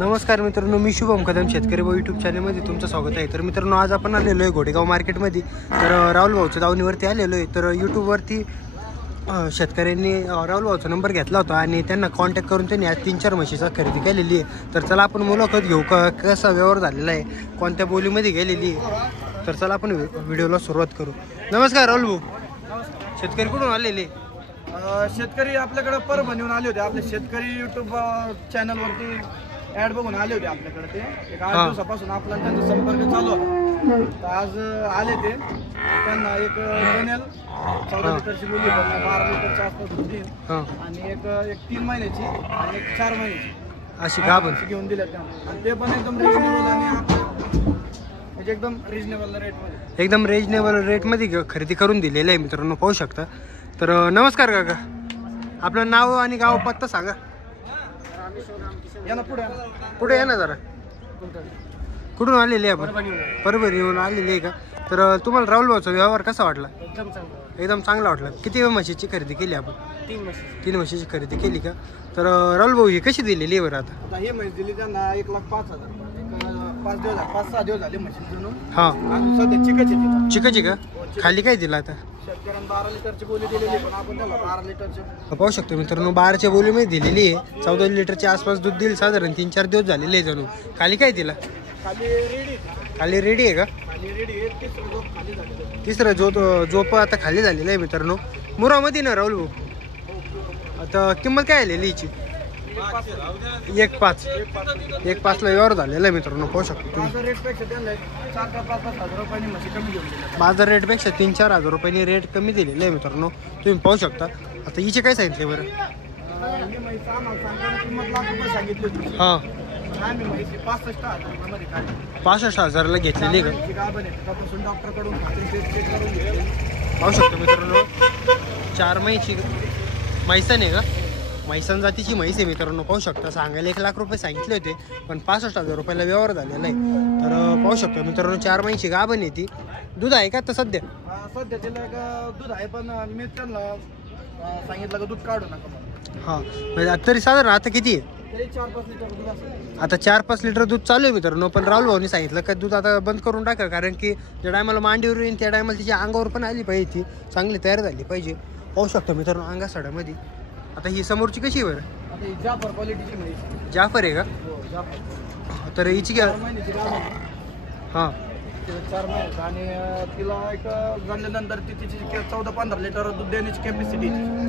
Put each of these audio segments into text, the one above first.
नमस्कार मित्रांनो, मी शुभम कदम शेतकरी व यूट्यूब चॅनलमध्ये तुमचं स्वागत आहे. तर मित्रांनो, आज आपण आलेलो आहे घोडेगाव मार्केटमध्ये. तर राहुल भाऊच्या दावणीवरती आलेलो आहे. तर यूट्यूबवरती शेतकऱ्यांनी राहुल भाऊचा नंबर घेतला होता आणि त्यांना कॉन्टॅक्ट करून त्यांनी आज 3-4 म्हशीचा खरेदी केलेली आहे. तर चला आपण मुलाखत घेऊ कसा व्यवहार झालेला आहे, कोणत्या बोलीमध्ये गेलेली आहे. तर चला आपण व्हिडिओला सुरुवात करू. नमस्कार राहुल भाऊ. शेतकरी कुठून आलेले? शेतकरी आपल्याकडे परभणीहून आले होते. आपले शेतकरी यूट्यूब चॅनलवरती ॲड बघून आले होते आपल्याकडे. ते एक 8 दिवसापासून आपला त्यांचा संपर्क चालू होता. तर आज आले ते. त्यांना एक गणेल 14 लिटरची बोली, 12 लिटरच्या आसपास दूध देईल आणि एक 3 महिन्याची आणि एक 4 महिन्याची अशी गाभण घेऊन दिल्या त्यांना. आणि ते पण एकदम रिजनेबल आणि म्हणजे एकदम रिजनेबल रेटमध्ये, एकदम रिजनेबल रेटमध्ये खरेदी करून दिलेलं आहे मित्रांनो, पाहू शकता. तर नमस्कार काका, आपलं नाव आणि गाव पत्ता सांगा. पुढे या ना जरा. कुठून आलेले आहे आपण? परभणीहून आलेले आहे का? तर तुम्हाला राहुल भाऊचा व्यवहार कसा वाटला? एकदम चांगला वाटला. किती म्हशीची खरेदी केली आपण? 3 म्हशीची खरेदी केली का? तर राहुल भाऊ ही कशी दिलेली आहे बरं? आता ही म्हैस दिली त्यांना 1,05,000. 5-6 दिवस झाले म्हशी म्हणून. हां, सध्या चिकाची का? खाली काय दिला आता? शेतकऱ्यांना 12 लिटरची बोली दिलेली, पण आपण त्याला 12 लिटरची पाहू शकतो मित्रांनो, 12च्या बोलीमध्ये दिलेली आहे. 14 लिटरच्या आसपास दूध देईल. साधारण 3-4 दिवस झालेले आहे जणू. खाली काय दिला? खाली रेडी आहे का? तिसरं झोप आता खाली झालेलं आहे मित्रांनो. मुरामध्ये ना राहुल भाऊ. आता किंमत काय आलेली हिची? 1,500 ला व्यवहार झालेला आहे मित्रांनो, पाहू शकतो तुम्ही. बाजार रेटपेक्षा 3-4 हजार रुपयांनी रेट कमी दिलेला आहे मित्रांनो, तुम्ही पाहू शकता. आता हिचे काय सांगितले बरं? हां, 65,000ला घेतलेली का? पाहू शकतो मित्रांनो, 4 महिन्याची म्हैसन आहे का? म्हैसन जातीची म्हैस आहे मित्रांनो, पाहू शकता. सांगायला 1,00,000 रुपये सांगितले होते, पण 65,000 रुपयाला व्यवहार झालेला आहे. तर पाहू शकतो मित्रांनो, 4 महिन्याची गाभण आहे ती. दूध आहे का आता सध्या? सध्या तिला एक दूध आहे, पण मी त्यांना सांगितलं का दूध काढू नका. हां, तरी साधारण आता किती आहे? 4-5 लिटर दूध असेल. आता 4-5 लिटर दूध चालू आहे मित्रांनो. पण राहुल भाऊनी सांगितलं का दूध आता बंद करून टाका, कारण की ज्या टायमाला मांडीवर येईल त्या टायमाला तिच्या अंगावर पण आली पाहिजे, ती चांगली तयार झाली पाहिजे. पाहू शकतो मित्रांनो अंगासाड्यामध्ये. आता ही समोरची कशी आहे बरं? आता ही जाफर क्वालिटीची म्हैस. जाफर आहे का? हो, जाफर. तर हिची घ्या. 4 महिन्याची गाभण. हां, 4 महिन्याची आणि तिला एक झाल्यानंतर ती तिची 14-15 लिटर दूध देण्याची कॅपॅसिटी.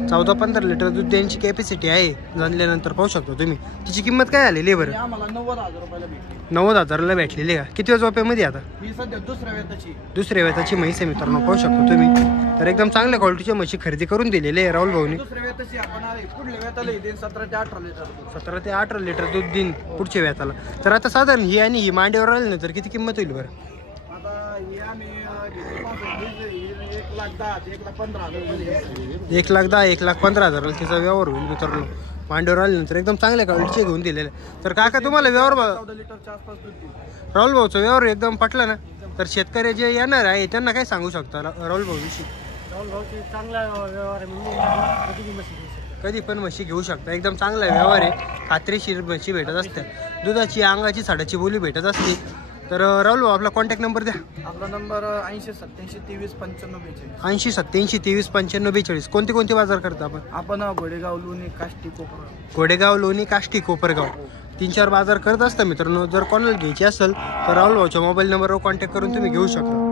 14-15 लिटर दूध देण्याची कॅपॅसिटी आहे झाल्यानंतर, पाहू शकतो तुम्ही. तिची किंमत काय आलेली आहे बरं? आम्हाला 90,000 रुपयाला भेटली. 90,000ला भेटलेली आहे का? किती झोप्यामध्ये आता? ही सध्या दुसऱ्या वेताची म्हैस आहे मित्रांनो, पाहू शकतो तुम्ही. तर एकदम चांगल्या क्वालिटीच्या म्हशी खरेदी करून दिलेली आहे राहुल भाऊनी. दुसऱ्या वेताची आपण पुढल्या वेताला देईन 17 ते 18 लिटर. 17 ते 18 लिटर दूध देईन पुढच्या वेताला. तर आता साधारण ही आणि ही मांडीवर आली ना, तर किती किंमत होईल बरं? आता ही आम्ही 1,10,000 1,15,000. 1,10,000 1,15,000 तिचा व्यवहार होईल मित्रांनो. मांडीवर आल्यानंतर एकदम चांगल्या क्वालिटीचे घेऊन दिलेले. तर काका तुम्हाला व्यवहार 14 लिटरच्या आसपास दूध देईल. राहुल भाऊचा व्यवहार एकदम पटला ना, तर शेतकरी जे येणार आहे त्यांना काय सांगू शकता राहुल भाऊ विषयी? राहुल भाऊचे चांगला व्यवहार आहे, कधी पण म्हशी घेऊ शकता. एकदम चांगला व्यवहार आहे, खात्रीशीर म्हशी भेटत असते, दुधाची अंगाची साडाची बोली भेटत असते. तर राहुल भाऊ आपला कॉन्टॅक्ट नंबर द्या. आपला नंबर 80-87-23-95-42. 80-87-23-95-42. कोणते बाजार करता आपण घोडेगाव, लोणी, काष्टी, कोपरगाव. घोडेगाव, लोणी, काष्टी, कोपरगाव 3-4 बाजार करत असता मित्रांनो. जर कोणाला घ्यायची असेल तर राहुल भाऊच्या मोबाईल नंबरवर कॉन्टॅक्ट करून तुम्ही घेऊ शकता.